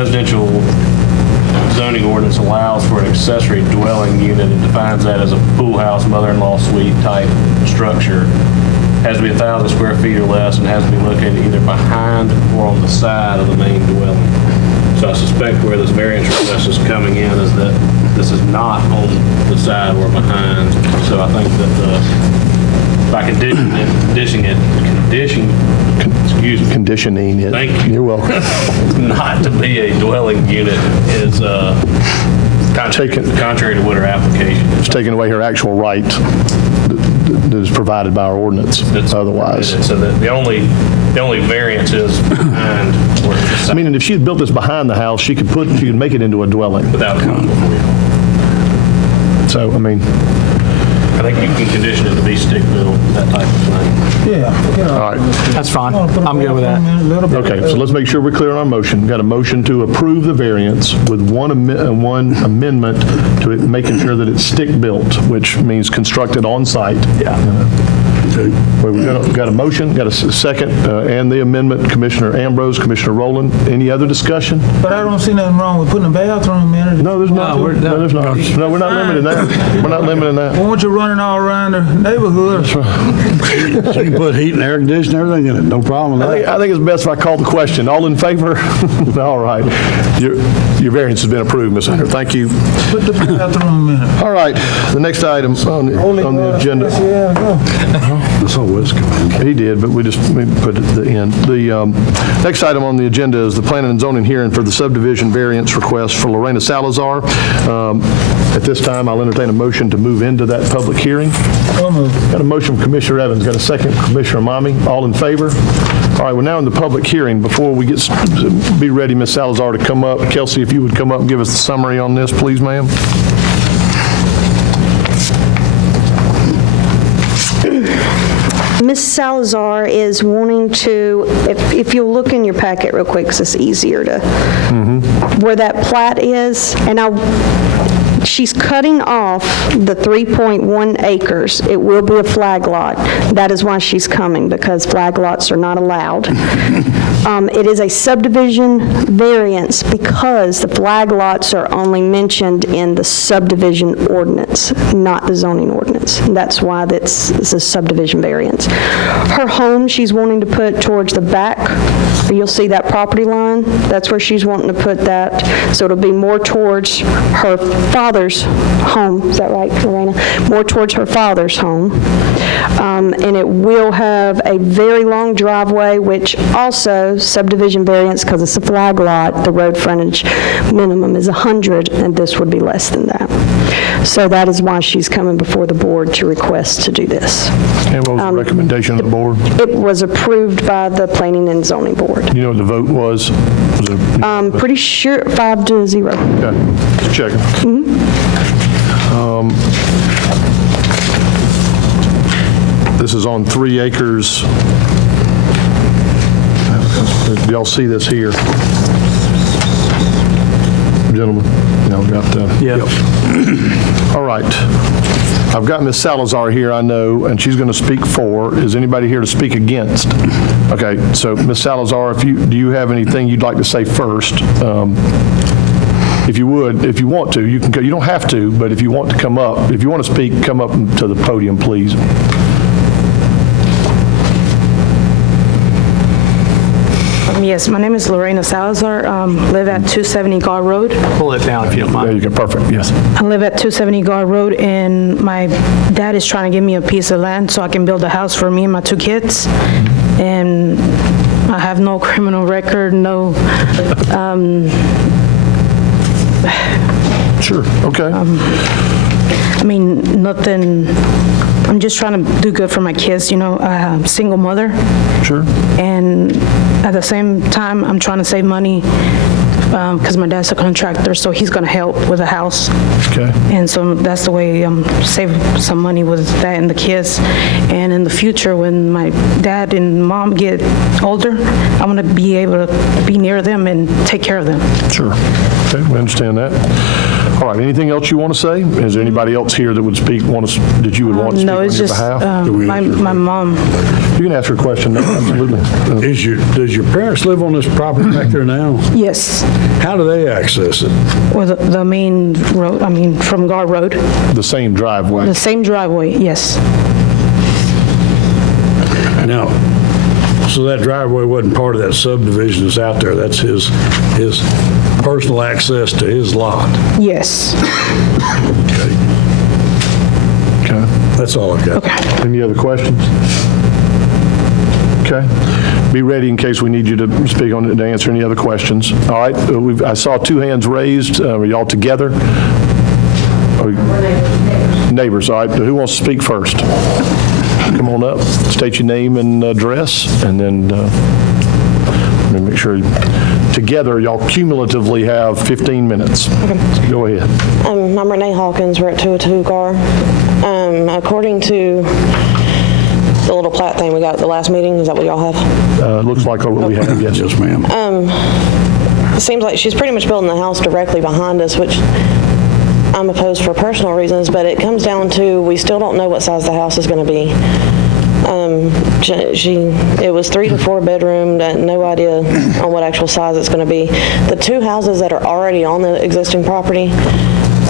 residential zoning ordinance allows for an accessory dwelling unit. It defines that as a pool house, mother-in-law suite type structure. Has to be 1,000 square feet or less and has to be located either behind or on the side of the main dwelling. So I suspect where this variance request is coming in is that this is not on the side or behind. So I think that by Conditioning it. Thank you. You're welcome. not to be a dwelling unit is contrary to what her application is. It's taking away her actual right that is provided by our ordinance otherwise. So that the only variance is behind where it's I mean, and if she had built this behind the house, she could make it into a dwelling. without coming before you. So, I mean, I think you can condition it to be stick built, that type of thing. Yeah. all right. That's fine. I'm good with that. Okay, so let's make sure we're clear on our motion. We've got a motion to approve the variance with one amendment to it, making sure that it's stick-built, which means constructed on-site. Yeah. We've got a motion, got a second, and the amendment, Commissioner Ambrose, Commissioner Rowland. Any other discussion? But I don't see nothing wrong with putting a bathroom in it. No, there's not. No, there's not. No, we're not limiting that. We're not limiting that. Why don't you running all around the neighborhood? So you can put heat and air conditioning, everything in it, no problem with that. I think it's best if I call the question. All in favor? All right. Your variance has been approved, Ms. Hunter. Thank you. Put the bathroom in it. All right, the next item on the agenda. That's all Wes coming. He did, but we put it at the end. The next item on the agenda is the planning and zoning hearing for the subdivision variance request for Lorena Salazar. At this time, I'll entertain a motion to move into that public hearing. Got a motion from Commissioner Evans, got a second from Commissioner Mommy. All in favor? All right, we're now in the public hearing. Before we be ready, Ms. Salazar, to come up. Kelsey, if you would come up and give us the summary on this, please, ma'am. Ms. Salazar is wanting to, if you'll look in your packet real quick, 'cause it's easier to, where that plat is, and she's cutting off the 3.1 acres. It will be a flag lot. That is why she's coming, because flag lots are not allowed. It is a subdivision variance because the flag lots are only mentioned in the subdivision ordinance, not the zoning ordinance. That's why it's a subdivision variance. Her home, she's wanting to put towards the back. You'll see that property line. That's where she's wanting to put that. So it'll be more towards her father's home. Is that right, Lorena? More towards her father's home. And it will have a very long driveway, which also subdivision variance, because it's a flag lot, the road frontage minimum is 100, and this would be less than that. So that is why she's coming before the board to request to do this. And what was the recommendation of the board? It was approved by the Planning and Zoning Board. You know what the vote was? Pretty sure 5-0. Okay, just checking. This is on 3 acres. Do y'all see this here? Gentlemen, y'all got Yeah. All right. I've got Ms. Salazar here, I know, and she's going to speak for. Is anybody here to speak against? Okay, so Ms. Salazar, do you have anything you'd like to say first? If you would, if you want to, you can go. You don't have to, but if you want to come up, if you want to speak, come up to the podium, please. Yes, my name is Lorena Salazar. Live at 270 Gar Road. Pull it down if you don't There mind. you go, perfect, yes. I live at 270 Gar Road, and my dad is trying to give me a piece of land so I can build a house for me and my 2 kids. And I have no criminal record, no. Sure, okay. I mean, nothing. I'm just trying to do good for my kids, I'm a single mother. Sure. And at the same time, I'm trying to save money because my dad's a contractor, so he's going to help with the house. Okay. And so that's the way I'm save some money with that and the kids. And in the future, when my dad and mom get older, I want to be able to be near them and take care of them. Sure. Okay, we understand that. All right, anything else you want to say? Is there anybody else here that would speak, that you would want to speak No, on it's your just behalf? my mom. You can ask her a question now, absolutely. Does your parents live on this property back there now? Yes, How do they access it? or the main road, from Guard Road, The same driveway. the same driveway, yes. Now, so that driveway wasn't part of that subdivision that's out there. That's his personal access to his lot. Yes. Okay. That's all I've got. Okay. Any other questions? Okay. Be ready in case we need you to speak on it, to answer any other questions. All right, I saw 2 hands raised. Are y'all together? Neighbors, all right. Who wants to speak first? Come on up, state your name and address, and then let me make sure. Together, y'all cumulatively have 15 minutes. Go ahead. I'm Renee Hawkins. We're at 202 Gar. According to the little plat thing we got at the last meeting, is that what y'all have? Looks like what we have, yes. Yes, ma'am. It seems like she's pretty much building the house directly behind us, which I'm opposed for personal reasons, but it comes down to we still don't know what size the house is going to be. It was 3 to 4 bedroom, no idea on what actual size it's going to be. The 2 houses that are already on the existing property,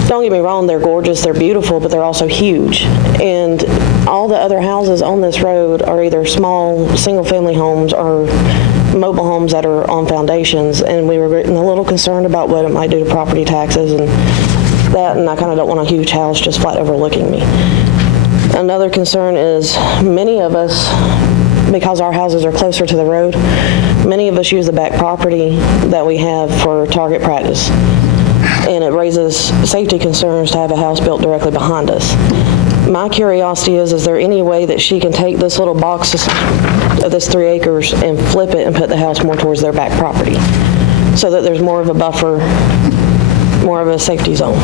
don't get me wrong, they're gorgeous, they're beautiful, but they're also huge. And all the other houses on this road are either small, single-family homes or mobile homes that are on foundations. And we were getting a little concerned about what it might do to property taxes and that, and I kind of don't want a huge house just flat overlooking me. Another concern is many of us, because our houses are closer to the road, many of us use the back property that we have for target practice. And it raises safety concerns to have a house built directly behind us. My curiosity is there any way that she can take this little box of this 3 acres and flip it and put the house more towards their back property so that there's more of a buffer, more of a safety zone?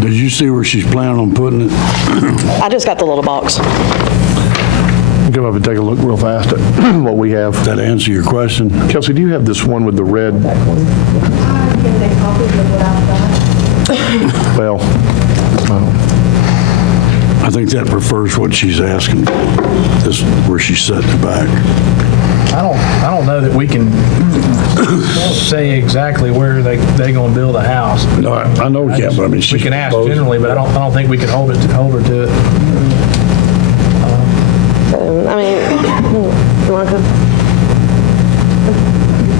Did you see where she's planning on putting it? I just got the little box. Come up and take a look real fast at what we have. Does that answer your question? Kelsey, do you have this one with the red? Well, I think that prefers what she's asking, this where she's setting it back. I don't know that we can say exactly where they gonna build a house. No, I know we can't, but I mean, she's We can ask proposing. generally, but I don't think we can hold her to it. I mean, you want to?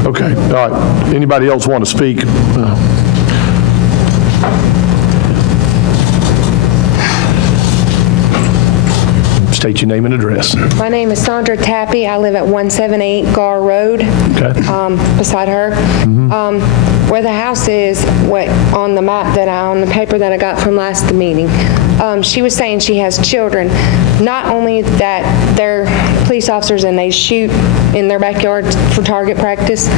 okay, all right. Anybody else want to speak? State your name and address. My name is Sandra Tappy. I live at 178 Gar Road, Okay. beside her. Where the house is, on the map on the paper that I got from last meeting, she was saying she has children. Not only that they're police officers and they shoot in their backyard for target practice,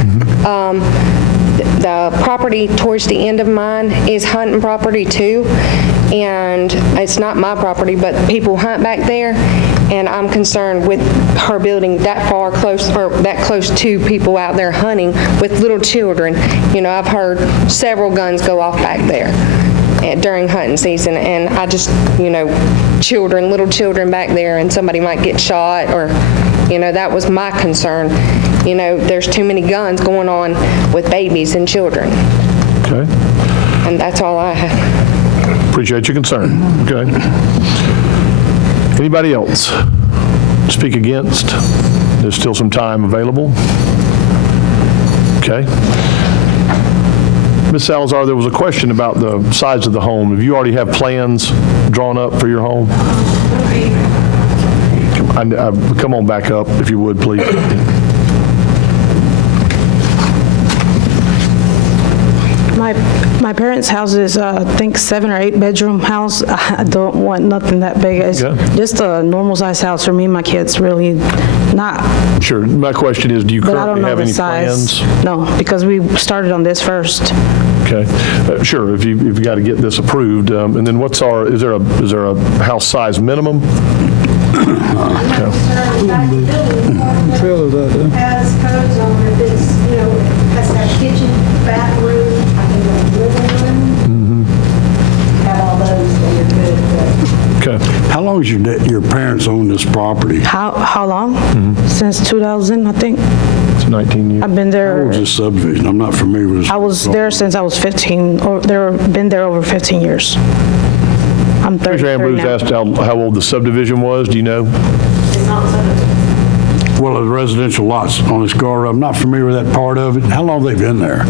the property towards the end of mine is hunting property too, and it's not my property, but people hunt back there, and I'm concerned with her building that far close, or that close to people out there hunting with little children. You know, I've heard several guns go off back there during hunting season, and I just, little children back there, and somebody might get shot, or, that was my concern. There's too many guns going on with babies and children, Okay. and that's all I have. Appreciate your concern. Okay. Anybody else speak against? There's still some time available. Okay. Ms. Salazar, there was a question about the size of the home. Have you already have plans drawn up for your home? Come on back up, if you would, please. My parents' house is, I think, 7 or 8 bedroom house. I don't want nothing that big. It's Okay. just a normal size house for me and my kids, really not. Sure. My question is, do you But I don't currently know have the any size. plans? No, because we started on this first. Okay. Sure, if you've got to get this approved. And then is there a house size minimum? Okay. Trailers out there. Has codes on it, it's, has to have kitchen, bathroom, I think a living room. Have all those, so you're good. Okay. How long long has your parents owned this property? How long? Since 2000, I think. It's 19 years. I've been What there. was this subdivision? I'm not familiar with this. I was there since I was 15, or been there over 15 years. I'm 33 Commissioner Ambrose now. asked how old the subdivision was. Do you know? Well, the residential lots on this Gar, I'm not familiar with that part of it. How long have they been there?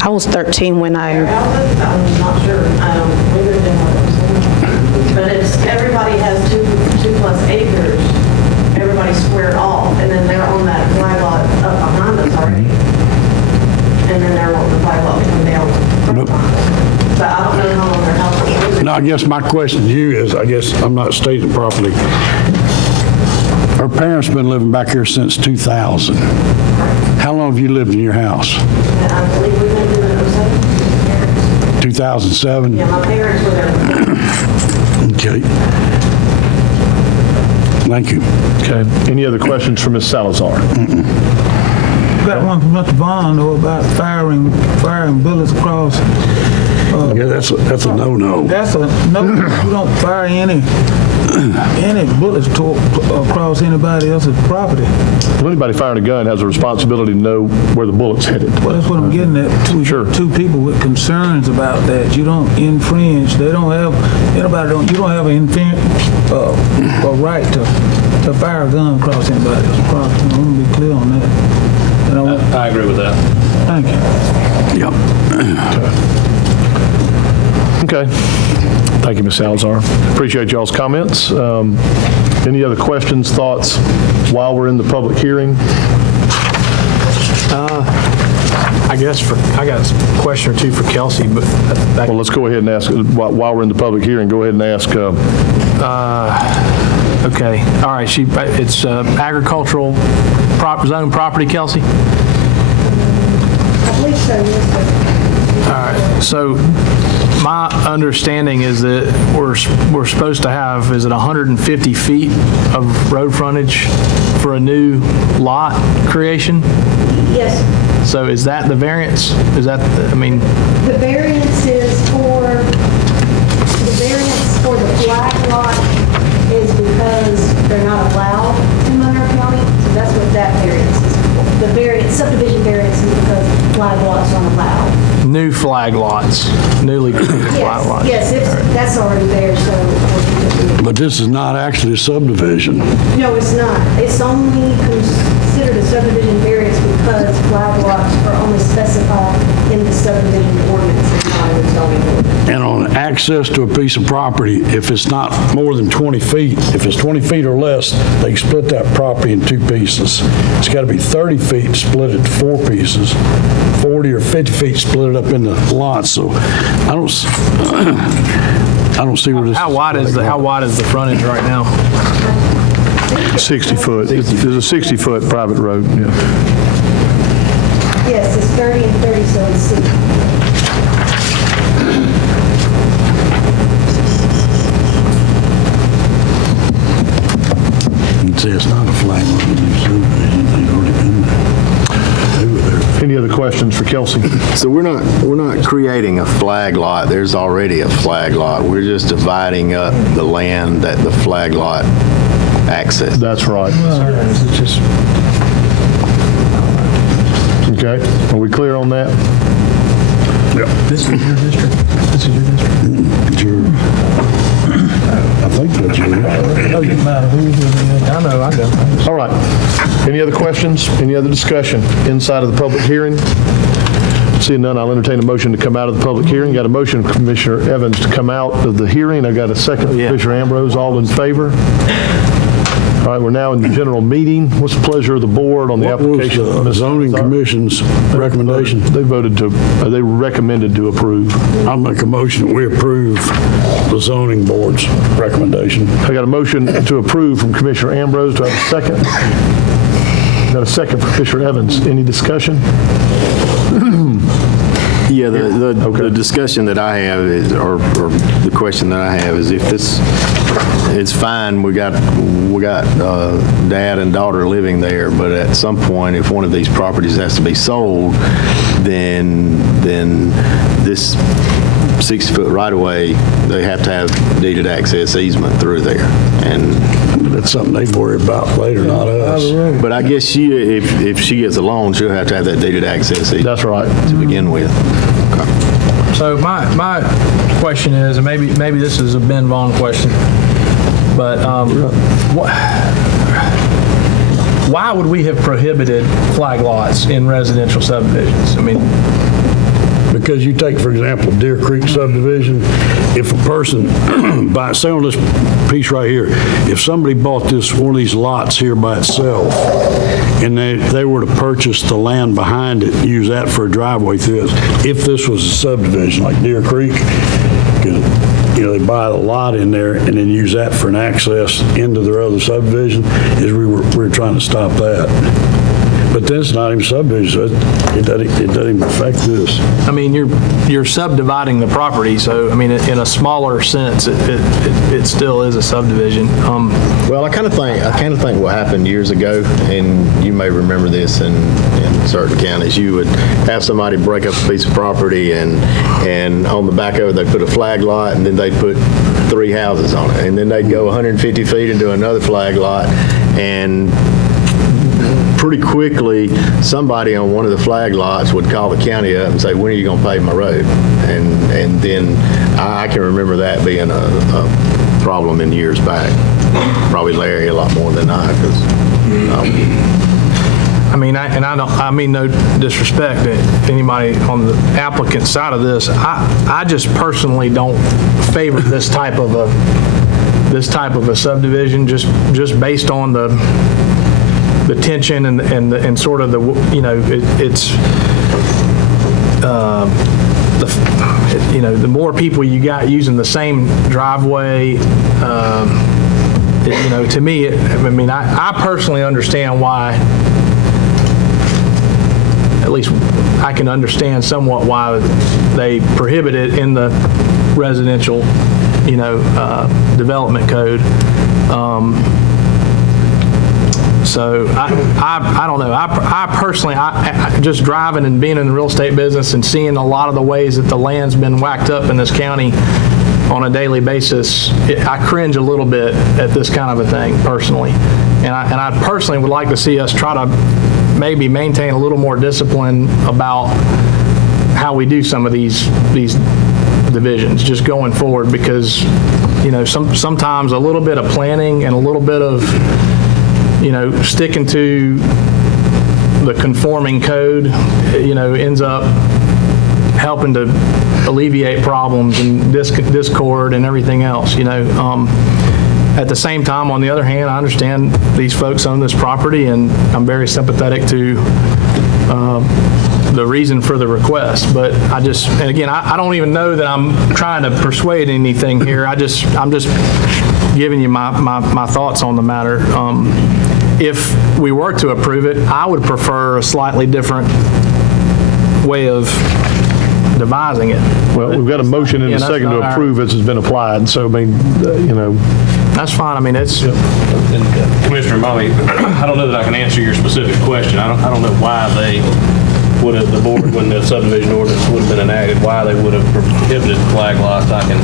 I was 13 when I, I'm not sure. We lived in one of those. But it's, everybody has two plus acres. Everybody's squared off, and then they're on that flag lot up behind us already. And then they're on the flag lot come down. Nope. But I don't know how long their house is. Now, I guess my question to you is, I guess I'm not stating it properly. Our parents been living back here since 2000. How long have you lived in your house? And I believe we moved in 07. 2007? Yeah, my parents were there. Okay. Thank you. Okay. Any other questions for Ms. Salazar? Got one from Mr. Bond, though, about firing bullets across. Yeah, that's a no-no. That's a, no, you don't fire any bullets across anybody else's property. Well, anybody firing a gun has a responsibility to know where the bullet's headed. Well, that's what I'm getting at. Sure. Two people with concerns about that. You don't infringe. You don't have a right to fire a gun across anybody else's property. I want to be clear on that. And I agree with that. thank you. Yep. Okay. Thank you, Ms. Salazar. Appreciate y'all's comments. Any other questions, thoughts while we're in the public hearing? I guess I got a question or two for Kelsey, but Well, let's go ahead and ask, while we're in the public hearing, go ahead and ask, okay, all right, it's agricultural zone property, Kelsey? I believe so, yes, sir. All right, so my understanding is that we're supposed to have, is it 150 feet of road frontage for a new lot creation? Yes, So is that the variance? Is that, the variance is for the flag lot is because they're not allowed in Monroe County, so that's what that variance is for. The subdivision variance is because flag lots aren't allowed. new flag lots, newly created flag lots? Yes, that's already there, so. But this is not actually a subdivision. No, it's not. It's only considered a subdivision variance because flag lots are only specified in the subdivision ordinance and not in the zoning ordinance. And on access to a piece of property, if it's not more than 20 feet, if it's 20 feet or less, they split that property in two pieces. It's got to be 30 feet, split it to four pieces, 40 or 50 feet, split it up into lots. So I don't see where this. How wide is the frontage right now? 60 foot. There's a 60-foot private road, yeah. Yes, it's 30 and 30, so it's 60. You'd say it's not a flag lot, it's a subdivision. They've already been there. They were there. Any other questions for Kelsey? So we're not creating a flag lot. There's already a flag lot. We're just dividing up the land that the flag lot access. That's right. It's just, Okay. Are we clear on that? this is your district? This is your district? Sure. I think that's it. Doesn't matter who's I know. All right. Any other questions? Any other discussion inside of the public hearing? Seeing none, I'll entertain a motion to come out of the public hearing. Got a motion from Commissioner Evans to come out of the hearing. I got a second, Commissioner Ambrose. All in favor? All right, we're now in the general meeting. What's the pleasure of the board on the What was application? the Ms. zoning Salazar? commission's recommendation? They recommended to approve. I'll make a motion that we approve the zoning board's recommendation. I got a motion to approve from Commissioner Ambrose. Do I have a second? Got a second from Commissioner Evans. Any discussion? Yeah, the discussion that I have is, or the question that I have is if this, it's fine, we got dad and daughter living there, but at some point, if one of these properties has to be sold, then this 60-foot right-of-way, they have to have deeded access easement through there. And That's something they worry about later, not us. but I guess if she gets a loan, she'll have to have that deeded access easement. That's right. To begin with. So my question is, and maybe this is a Ben Vaughn question, but why would we have prohibited flag lots in residential subdivisions? I mean, Because you take, for example, Deer Creek subdivision, if a person, say on this piece right here, if somebody bought one of these lots here by itself, and they were to purchase the land behind it, use that for a driveway through it, if this was a subdivision like Deer Creek, they buy the lot in there and then use that for an access into their other subdivision, we were trying to stop that. But then it's not even subdivision, so it doesn't even affect this. I mean, you're subdividing the property, so I mean, in a smaller sense, it still is a subdivision. Well, I kind of think what happened years ago, and you may remember this in certain counties, you would have somebody break up a piece of property and on the back of it, they put a flag lot and then they'd put 3 houses on it. And then they'd go 150 feet into another flag lot, and pretty quickly, somebody on one of the flag lots would call the county up and say, when are you going to pave my road? And then I can remember that being a problem in years back. Probably Larry a lot more than I, because I mean, I mean no disrespect to anybody on the applicant side of this. I just personally don't favor this type of a subdivision, just based on the tension and sort of the, it's the more people you got using the same driveway, to me, I personally understand why. At least I can understand somewhat why they prohibit it in the residential, development code. So I don't know. I personally, just driving and being in the real estate business and seeing a lot of the ways that the land's been whacked up in this county on a daily basis, I cringe a little bit at this kind of a thing personally. And I personally would like to see us try to maybe maintain a little more discipline about how we do some of these divisions just going forward, because sometimes a little bit of planning and a little bit of sticking to the conforming code, ends up helping to alleviate problems and discord and everything else, At the same time, on the other hand, I understand these folks own this property, and I'm very sympathetic to the reason for the request. But I don't even know that I'm trying to persuade anything here. I'm just giving you my thoughts on the matter. If we were to approve it, I would prefer a slightly different way of devising it. Well, we've got a motion and a second to approve as has been applied, so, That's fine. I mean, it's... Commissioner Mommy, I don't know that I can answer your specific question. I don't know why they would have, the board, when the subdivision ordinance would have been enacted, why they would have prohibited flag lots. I can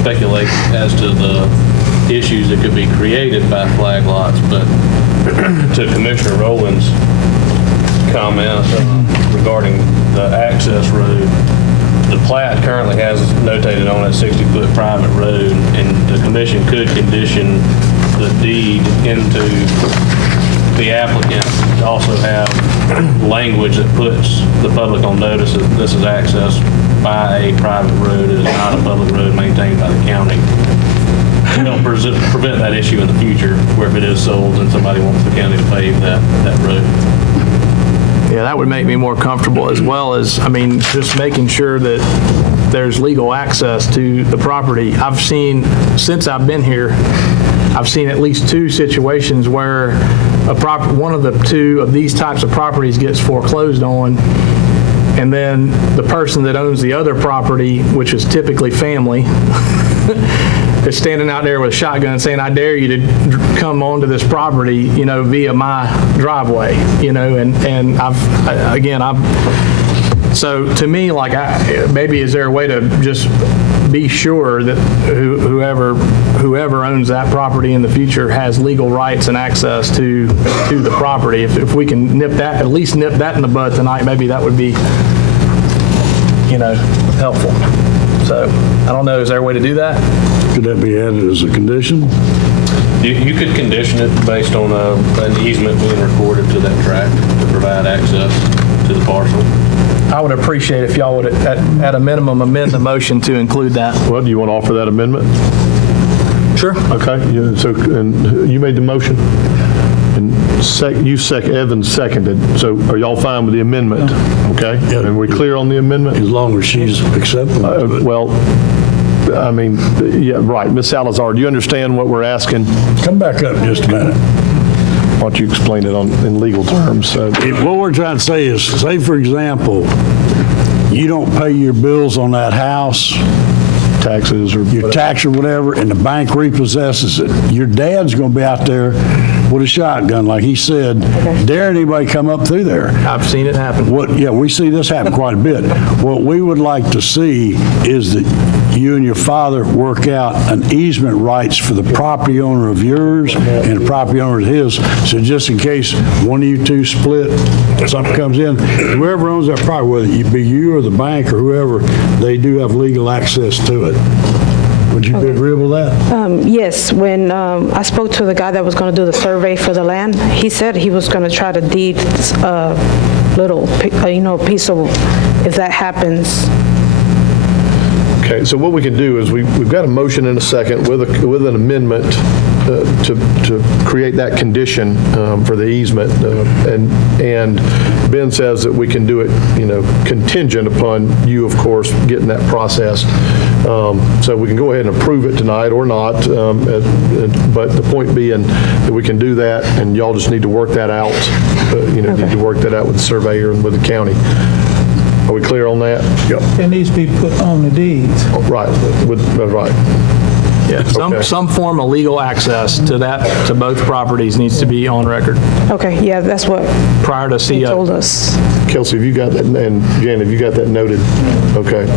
speculate as to the issues that could be created by flag lots, but to Commissioner Rowland's comment regarding the access road, the plat currently has notated on it 60-foot private road, and the commission could condition the deed into the applicant to also have language that puts the public on notice that this is accessed by a private road, it is not a public road maintained by the county. It'll prevent that issue in the future, where if it is sold and somebody wants the county to pave that road. Yeah, that would make me more comfortable, as well as, just making sure that there's legal access to the property. I've seen, since I've been here, I've seen at least 2 situations where one of the 2 of these types of properties gets foreclosed on, and then the person that owns the other property, which is typically family, is standing out there with a shotgun saying, I dare you to come onto this property, via my driveway, and so to me, maybe is there a way to just be sure that whoever owns that property in the future has legal rights and access to the property? If we can at least nip that in the bud tonight, maybe that would be, helpful. So, I don't know, is there a way to do that? Could that be added as a condition? You could condition it based on an easement being recorded to that tract to provide access to the parcel. I would appreciate if y'all would, at a minimum, amend the motion to include that. Well, do you want to offer that amendment? Sure. Okay, and you made the motion? And Evans seconded. So are y'all fine with the amendment? Okay? Yeah. And we're clear on the amendment? As long as she's acceptable to it. Well, I mean, yeah, right. Ms. Salazar, do you understand what we're asking? Come back up just a minute. Why don't you explain it in legal terms? What we're trying to say is, say for example, you don't pay your bills on that house, taxes or your tax or whatever, and the bank repossesses it. Your dad's going to be out there with a shotgun, like he said, dare anybody come up through there. I've seen it happen. We see this happen quite a bit. What we would like to see is that you and your father work out an easement rights for the property owner of yours and the property owner of his. So just in case one of you two split, something comes in, whoever owns that property, whether it be you or the bank or whoever, they do have legal access to it. Would you be agreeable to that? Yes, when I spoke to the guy that was going to do the survey for the land, he said he was going to try to deed a little, piece of, if that happens. Okay, so what we can do is we've got a motion and a second with an amendment to create that condition for the easement, and Ben says that we can do it, contingent upon you, of course, getting that process. So we can go ahead and approve it tonight or not, but the point being that we can do that, and y'all just need to work that out. Need to work that out with the surveyor and with the county. Are we clear on that? Yep. It needs to be put on the deeds. Right. Right. Yeah. Some form of legal access to both properties needs to be on record Okay, yeah, that's what prior to he CO. told us. Kelsey, have you got that, and Jan, have you got that noted? Okay.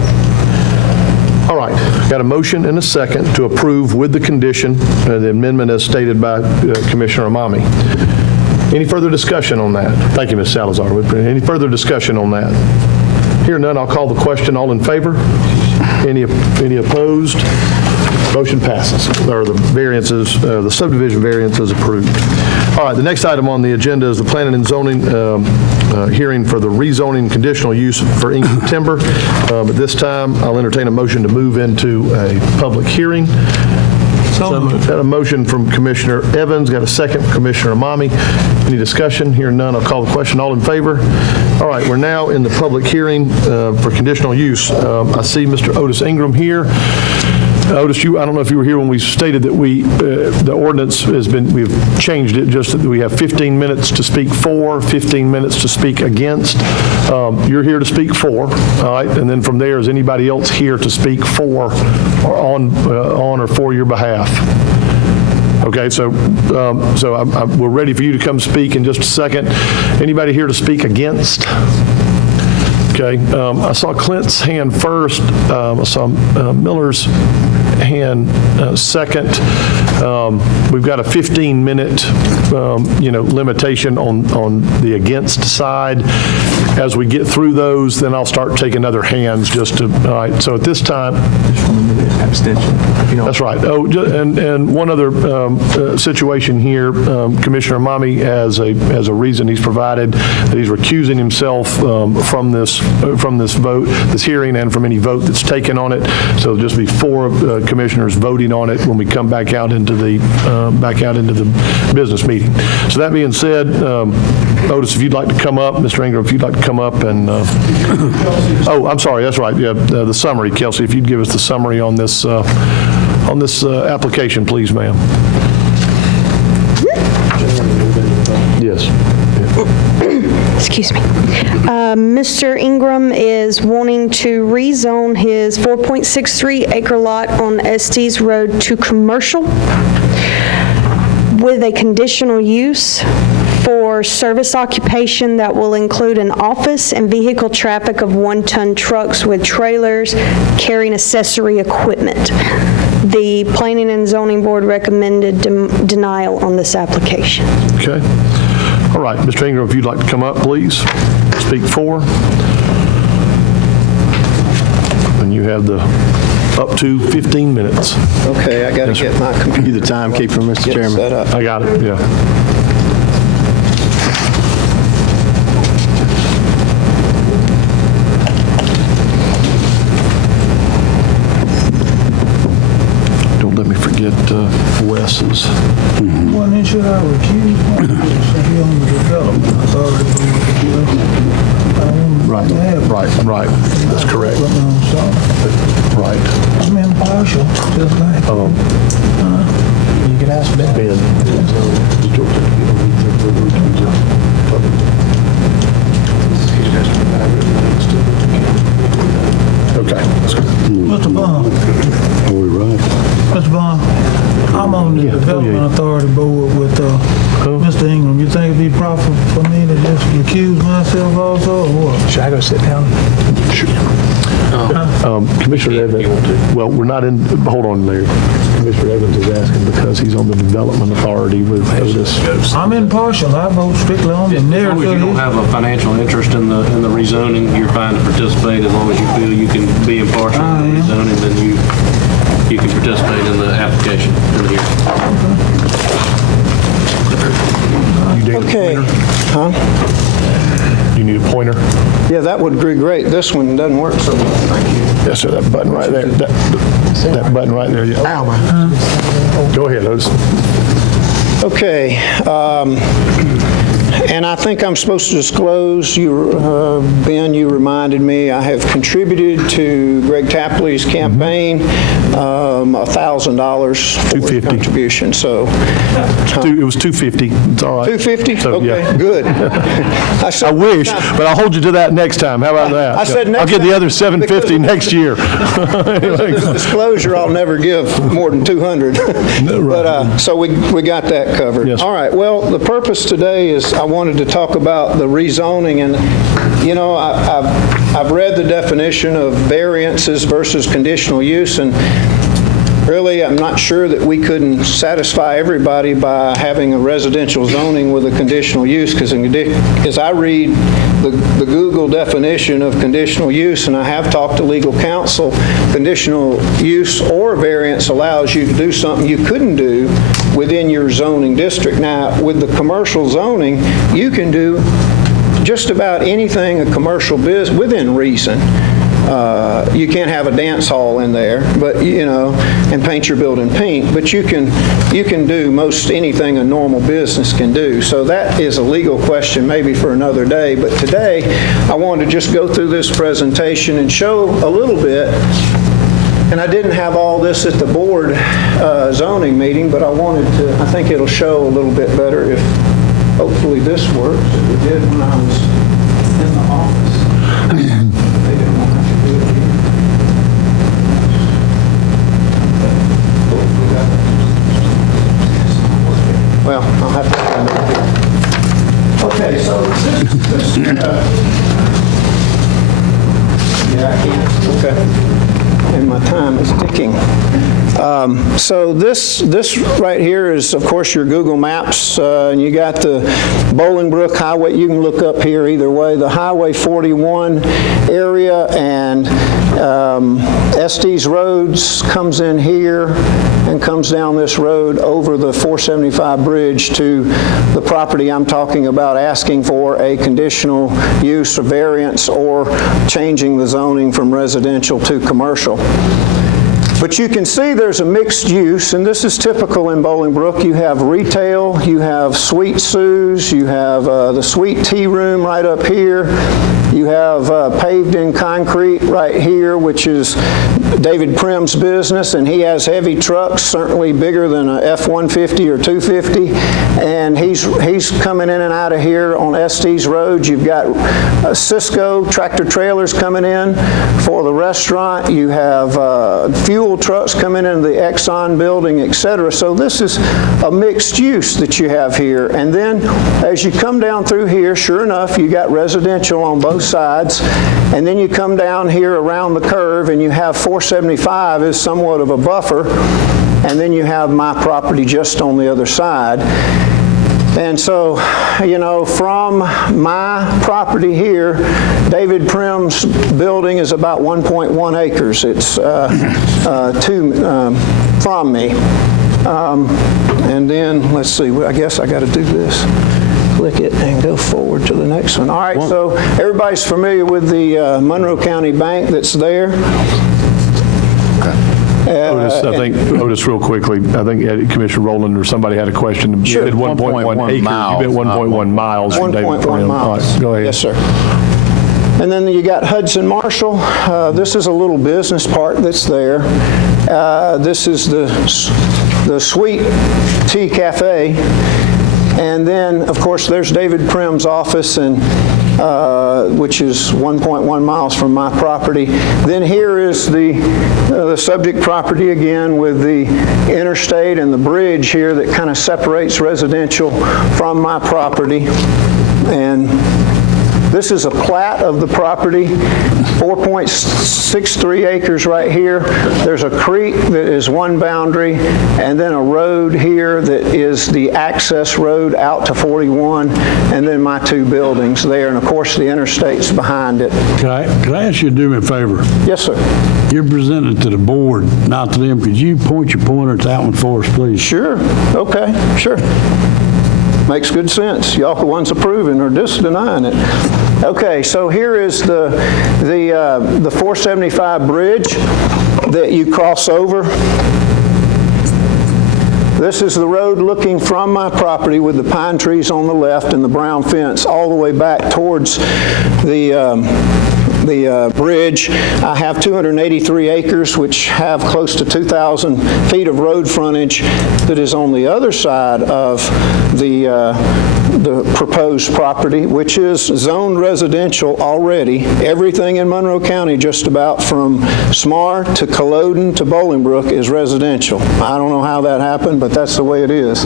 All right, got a motion and a second to approve with the condition, the amendment as stated by Commissioner Amami. Any further discussion on that? Thank you, Ms. Salazar. Any further discussion on that? Hear none, I'll call the question. All in favor? Any opposed? Motion passes, or the variances, the subdivision variance is approved. All right, the next item on the agenda is the planning and zoning hearing for the rezoning conditional use for Ingram Timber. At this time, I'll entertain a motion to move into a public hearing. Got a motion from Commissioner Evans, got a second from Commissioner Amami. Any discussion? Hearing none, I'll call the question. All in favor? All right, we're now in the public hearing for conditional use. I see Mr. Otis Ingram here. Otis, I don't know if you were here when we stated that the ordinance we've changed it, just that we have 15 minutes to speak for, 15 minutes to speak against. You're here to speak for, all right? And then from there, is anybody else here to speak for or on or for your behalf? Okay, so we're ready for you to come speak in just a second. Anybody here to speak against? Okay, I saw Clint's hand first. I saw Miller's hand second. We've got a 15-minute, limitation on the against side. As we get through those, then I'll start taking other hands just to, all right, so at this time. Abstention. That's right. Oh, and one other situation here, Commissioner Amami has a reason he's provided that he's recusing himself from this vote, this hearing, and from any vote that's taken on it. So there'll just be 4 commissioners voting on it when we come back out into the business meeting. So that being said, Otis, if you'd like to come up, Mr. Ingram, if you'd like to come up and, oh, I'm sorry, that's right. Yeah, the summary, Kelsey, if you'd give us the summary on this application, please, ma'am. Excuse me. Mr. Ingram is wanting to rezone his 4.63 acre lot on Estes Road to commercial with a conditional use for service occupation that will include an office and vehicle traffic of 1-ton trucks with trailers carrying accessory equipment. The Planning and Zoning Board recommended denial on this application. Okay. All right, Mr. Ingram, if you'd like to come up, please, speak for. And you have the up to 15 minutes. Okay, I got to get my computer. You the timekeeper, Mr. Chairman. Set up. I got it, yeah. Don't let me forget Wes's. Well, should I recuse myself? So he on the development authority. Right. That's correct. Right. I'm impartial, just like. You can ask Ben. Okay. Mr. Bond. Are we right? Mr. Bond, I'm on the Development Authority Board with Mr. Ingram. You think it'd be proper for me to just recuse myself also, or what? Should I go sit down? Commissioner Evans, well, we're not in, hold on, Larry. Commissioner Evans is asking because he's on the Development Authority with Otis. I'm impartial. I vote strictly on the As long as narrative. you don't have a financial interest in the rezoning, you're fine to participate. As long as you feel you can be impartial in the rezoning, then you can participate in the application in the hearing. Okay. Huh? You need a pointer? Yeah, that would be great. This one doesn't work so well. Thank you. Yes, sir, that button right there. That button right there, yeah. Ow, man. Go ahead, Otis. Okay. And I think I'm supposed to disclose, Ben, you reminded me, I have contributed to Greg Tapley's campaign $1,000 for the contribution, so. It was $250, it's all right. $250? So, Okay, yeah. good. I wish, but I'll hold you to that next time. How about that? I said next I'll get the time other $750 next year. Disclosure, I'll never give more than 200. But, so we got that covered. Yes. All right, well, the purpose today is I wanted to talk about the rezoning, and, you know, I've read the definition of variances versus conditional use, and really, I'm not sure that we couldn't satisfy everybody by having a residential zoning with a conditional use, because as I read the Google definition of conditional use, and I have talked to legal counsel, conditional use or variance allows you to do something you couldn't do within your zoning district. Now, with the commercial zoning, you can do just about anything a commercial business, within reason. You can't have a dance hall in there, but, you know, and paint your building pink, but you can do most anything a normal business can do. So that is a legal question maybe for another day, but today I wanted to just go through this presentation and show a little bit, and I didn't have all this at the board zoning meeting, but I think it'll show a little bit better if hopefully this works. It did when I was in the office. They didn't want to do it here. Well, I'll have to find it here. Okay, so this yeah, I can't. Okay. And my time is ticking. So this right here is, of course, your Google Maps, and you got the Bolingbrook Highway. You can look up here either way. The Highway 41 area, and Estes Roads comes in here and comes down this road over the 475 bridge to the property I'm talking about asking for a conditional use or variance or changing the zoning from residential to commercial. But you can see there's a mixed use, and this is typical in Bolingbrook. You have retail, you have Sweet Sue's, you have the Sweet Tea Room right up here, you have paved in concrete right here, which is David Prim's business, and he has heavy trucks, certainly bigger than a F-150 or 250, and he's coming in and out of here on Estes Road. You've got Cisco tractor trailers coming in for the restaurant. You have fuel trucks coming into the Exxon building, etc. So this is a mixed use that you have here. And then as you come down through here, sure enough, you got residential on both sides. And then you come down here around the curve and you have 475 is somewhat of a buffer. And then you have my property just on the other side. And so, you know, from my property here, David Prim's building is about 1.1 acres. It's from me. And then, let's see, I guess I got to do this. Click it and go forward to the next one. All right, so everybody's familiar with the Monroe County Bank that's there. Otis, real quickly, I think Commissioner Rowland or somebody had a question. Sure. You did 1.1 acres. miles. You did 1.1 miles from David 1.1 Prim. miles. All right, go ahead. Yes, sir. And then you got Hudson Marshall. This is a little business park that's there. This is the Sweet Tea Cafe. And then, of course, there's David Prim's office, and which is 1.1 miles from my property. Then here is the subject property again with the interstate and the bridge here that kind of separates residential from my property. And this is a plat of the property, 4.63 acres right here. There's a creek that is one boundary, and then a road here that is the access road out to 41, and then my two buildings there, and of course the interstate's behind it. Could I ask you to do me a favor? Yes, sir. You're presenting it to the board, not to them. Could you point your pointer at that one for us, please? Sure. Okay, sure. Makes good sense. Y'all the ones approving or just denying it. Okay, so here is the 475 bridge that you cross over. This is the road looking from my property with the pine trees on the left and the brown fence all the way back towards the bridge. I have 283 acres, which have close to 2,000 feet of road frontage that is on the other side of the proposed property, which is zoned residential already. Everything in Monroe County, just about from Smar to Culloden to Bolingbrook, is residential. I don't know how that happened, but that's the way it is.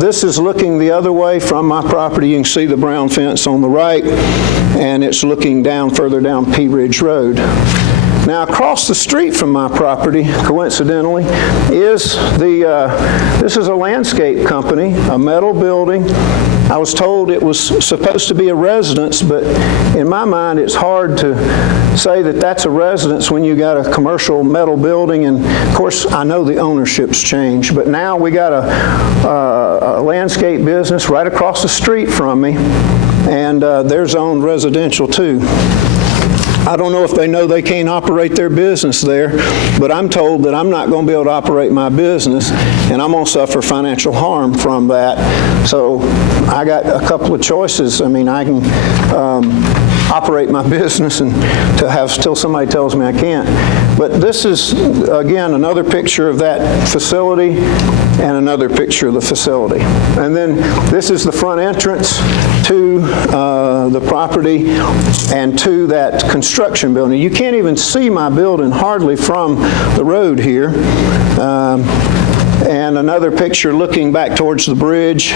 This is looking the other way from my property. You can see the brown fence on the right, and it's looking down further down Pea Ridge Road. Now, across the street from my property, coincidentally, is this is a landscape company, a metal building. I was told it was supposed to be a residence, but in my mind, it's hard to say that that's a residence when you got a commercial metal building. And of course, I know the ownership's changed, but now we got a landscape business right across the street from me, and they're zoned residential too. I don't know if they know they can't operate their business there, but I'm told that I'm not going to be able to operate my business, and I'm going to suffer financial harm from that. So I got a couple of choices. I mean, I can operate my business and to have till somebody tells me I can't. But this is, again, another picture of that facility and another picture of the facility. And then this is the front entrance to the property and to that construction building. You can't even see my building hardly from the road here. And another picture looking back towards the bridge.